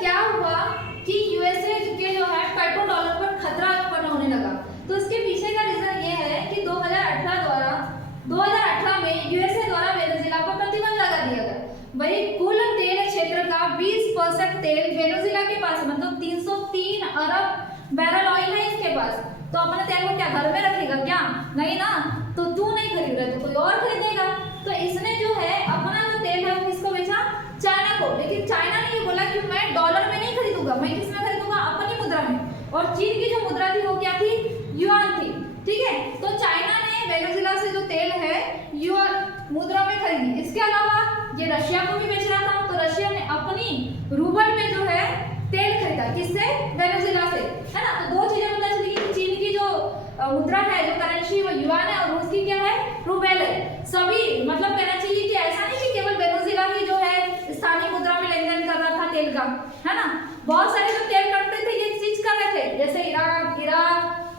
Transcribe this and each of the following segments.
क्या हुआ कि यूएसए के जो है पेट्रो डॉलर पर खतरा उत्पन्न होने लगा। तो इसके पीछे का रीजन ये है कि 2018 में यूएसए द्वारा वेनेजुएला पर प्रतिबंध लगा दिया गया। वही कुल तेल क्षेत्र का 20% तेल वेनेजुएला के पास, मतलब 303 अरब बैरल ऑयल है इसके पास। तो अपने तेल को क्या घर में रखेगा क्या? नहीं ना। तो तू नहीं खरीद रहा तो कोई और खरीदेगा। तो इसने जो है अपना जो तेल है वो किसको बेचा? चाइना को। लेकिन चाइना ने ये बोला कि मैं डॉलर में नहीं खरीदूंगा, मैं किस में खरीदूंगा? अपनी मुद्रा में। और चीन की जो मुद्रा थी वो क्या थी? युआन थी। ठीक है, तो चाइना ने वेनेजुएला से जो तेल है युआन मुद्रा में खरीदी। इसके अलावा ये रशिया को भी बेच रहा था, तो रशिया ने अपनी रूबल में जो है तेल खरीदा। किससे? वेनेजुएला से, है ना। तो दो चीजें पता चली कि चीन की जो मुद्रा है, जो करेंसी, वो युआन है और रूस की क्या है? रूबेल है। सभी मतलब कहना चाहिए कि ऐसा नहीं कि केवल वेनेजुएला की जो है स्थानीय मुद्रा में लेन देन कर रहा था तेल का, है ना। बहुत सारे जो तेल कंट्री थे ये चीज कर रहे थे, जैसे इराक,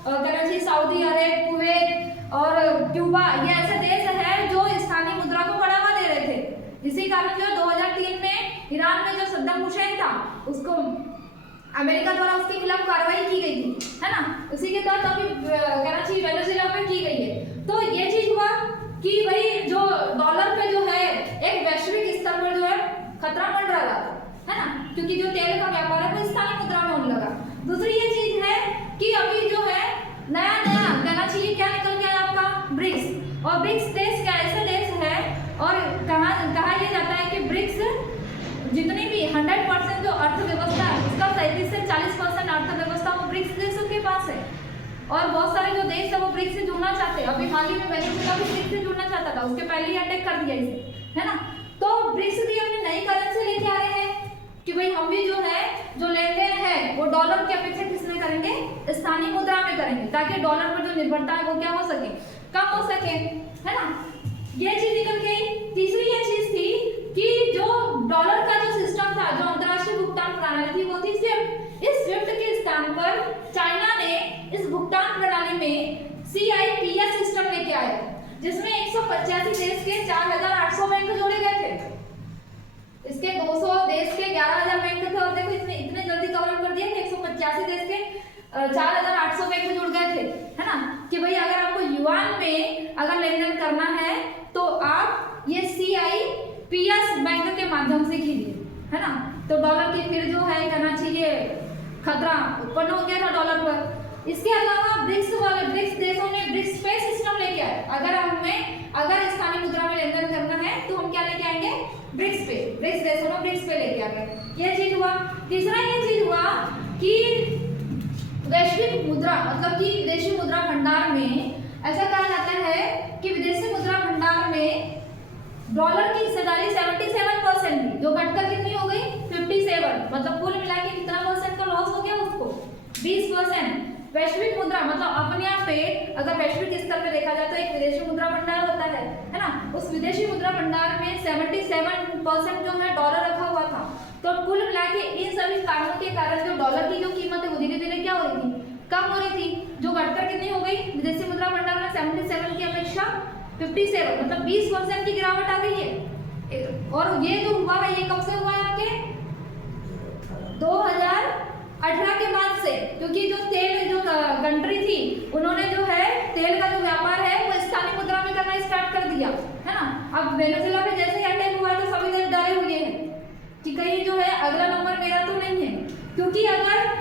कराची, सऊदी अरब, कुवैत और क्यूबा। ये ऐसे देश है जो स्थानीय मुद्रा को बढ़ावा दे रहे थे। इसी कारण जो 2003 में ईरान में जो सद्दाम हुसैन था उसको अमेरिका द्वारा उसके खिलाफ कार्रवाई की गई थी, है ना। उसी के तहत अभी कराची वेनेजुएला पे की गई है। तो ये चीज हुआ कि भाई जो डॉलर पे जो है एक वैश्विक स्तर पर जो है खतरा बढ़ रहा था, है ना, क्योंकि जो तेल का व्यापार है वो स्थानीय मुद्रा में होने लगा। दूसरी ये चीज है कि अभी जो है नया कहना चाहिए क्या निकल गया आपका? ब्रिक्स। और ब्रिक्स देश क्या ऐसे देश है और कहा यह जाता है कि ब्रिक्स जितनी भी 100% जो अर्थव्यवस्था है उसका 37 से 40% अर्थव्यवस्था वो ब्रिक्स देशों के पास है। और बहुत सारे जो देश है वो ब्रिक्स से जुड़ना चाहते हैं। अभी माली में वेनेजुएला भी ब्रिक्स से जुड़ना चाहता था, उसके पहले ही अटैक कर दिया इसे, है ना। तो ब्रिक्स भी अपनी नई करेंसी लेके आ रहे हैं कि भाई हम भी जो है जो लेन देन है वो डॉलर की अपेक्षा किसमें करेंगे? स्थानीय मुद्रा में करेंगे, ताकि डॉलर पर जो निर्भरता है वो क्या हो सके? कम हो सके, है ना। ये चीज निकल गई। तीसरी ये चीज थी कि जो डॉलर का जो सिस्टम था, जो अंतरराष्ट्रीय भुगतान प्रणाली थी, वो थी स्विफ्ट। इस स्विफ्ट के स्थान पर चाइना ने इस भुगतान प्रणाली में CIPS सिस्टम लेके आया, जिसमें 185 देश के 4800 बैंक जोड़े गए थे। इसके 200 देश के 11000 बैंक थे और देखो इतने जल्दी कवर कर दिया कि 185 देश के 4800 बैंक जुड़ गए थे, है ना। कि भाई अगर आपको युआन में अगर लेन देन करना है तो आप ये CIPS बैंक के माध्यम से कीजिए, है ना। तो डॉलर की फिर जो है कहना चाहिए खतरा उत्पन्न हो गया था डॉलर पर। इसके अलावा ब्रिक्स देशों ने ब्रिक्स पे सिस्टम लेके आए। अगर स्थानीय मुद्रा में लेन देन करना है तो हम क्या लेके आएंगे? ब्रिक्स पे। ब्रिक्स देशों ने ब्रिक्स पे लेके आ गए। ये चीज हुआ। तीसरा ये चीज हुआ कि वैश्विक मुद्रा मतलब कि विदेशी मुद्रा भंडार में ऐसा कहा जाता है कि विदेशी मुद्रा भंडार में डॉलर की हिस्सेदारी 77% थी, जो घटकर कितनी हो गई? 57। मतलब कुल मिला के कितना परसेंट का लॉस हो गया उसको? 20%। वैश्विक मुद्रा मतलब अपने आप पे अगर वैश्विक स्तर पे देखा जाए तो एक विदेशी मुद्रा भंडार होता है ना। उस विदेशी मुद्रा भंडार में 77% जो है डॉलर रखा हुआ था। तो कुल मिला के इन सभी कारणों के कारण जो डॉलर की जो कीमत है वो धीरे धीरे क्या हो रही थी? कम हो रही थी, जो घटकर कितनी हो गई? विदेशी मुद्रा भंडार में 77 की अपेक्षा 57, मतलब 20% की गिरावट आ गई है। और ये जो हुआ है ये कब से हुआ है? आपके 2018 के बाद से, क्योंकि जो तेल जो कंट्री थी उन्होंने जो है तेल का जो व्यापार है वो स्थानीय मुद्रा में करना स्टार्ट कर दिया, है ना। अब वेनेजुएला पे जैसे ही अटैक हुआ तो सभी लोग डरे हुए हैं कि कहीं जो है अगला नंबर मेरा तो नहीं है, क्योंकि अगर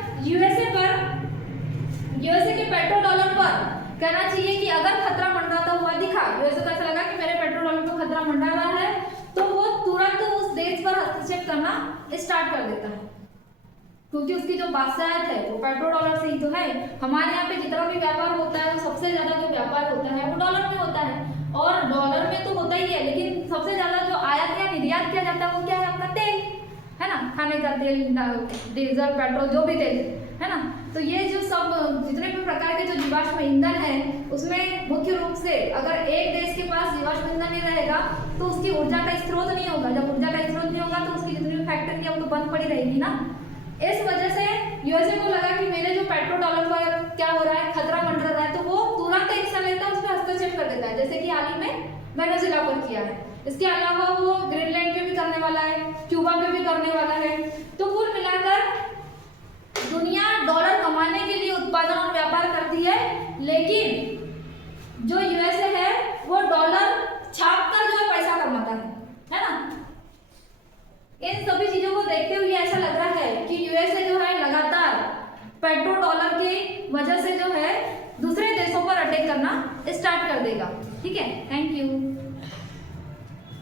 यूएसए के पेट्रो डॉलर पर कहना चाहिए कि अगर खतरा मंडराता हुआ दिखा, यूएसए को ऐसा लगा कि मेरे पेट्रो डॉलर पर खतरा मंडरा रहा है, तो वो तुरंत उस देश पर हस्तक्षेप करना स्टार्ट कर देता है, क्योंकि उसकी जो बादशाहत है वो पेट्रो डॉलर से ही तो है। हमारे यहाँ पे जितना भी व्यापार होता है वो सबसे ज्यादा जो व्यापार होता है वो डॉलर में होता है, और डॉलर में तो होता ही है, लेकिन सबसे ज्यादा जो आयात या निर्यात किया जाता है वो क्या है? आपका तेल, है ना। खाने का तेल, डीजल, पेट्रोल, जो भी तेल, है ना। तो ये जो सब जितने भी प्रकार के जो जीवाश्म ईंधन है उसमें मुख्य रूप से अगर एक देश के पास जीवाश्म ईंधन नहीं रहेगा तो उसकी ऊर्जा का स्रोत नहीं होगा। जब ऊर्जा का स्रोत नहीं होगा तो उसकी जितनी भी फैक्ट्री है वो तो बंद पड़ी रहेगी ना। इस वजह से यूएसए को लगा कि मेरे जो पेट्रो डॉलर पर क्या हो रहा है, खतरा मंडरा रहा है, तो वो तुरंत एक्शन लेता है, उस पर हस्तक्षेप कर देता है, जैसे कि हाल ही में वेनेजुएला पर किया है। इसके अलावा वो ग्रीनलैंड पे भी करने वाला है, क्यूबा पे भी करने वाला है। तो कुल मिलाकर जो यूएसए है वो डॉलर छाप कर जो है पैसा कमाता है ना। इन सभी चीजों को देखते हुए ऐसा लग रहा है कि यूएसए जो है लगातार पेट्रो डॉलर की वजह से जो है दूसरे देशों पर अटैक करना स्टार्ट कर देगा। ठीक है, थैंक यू।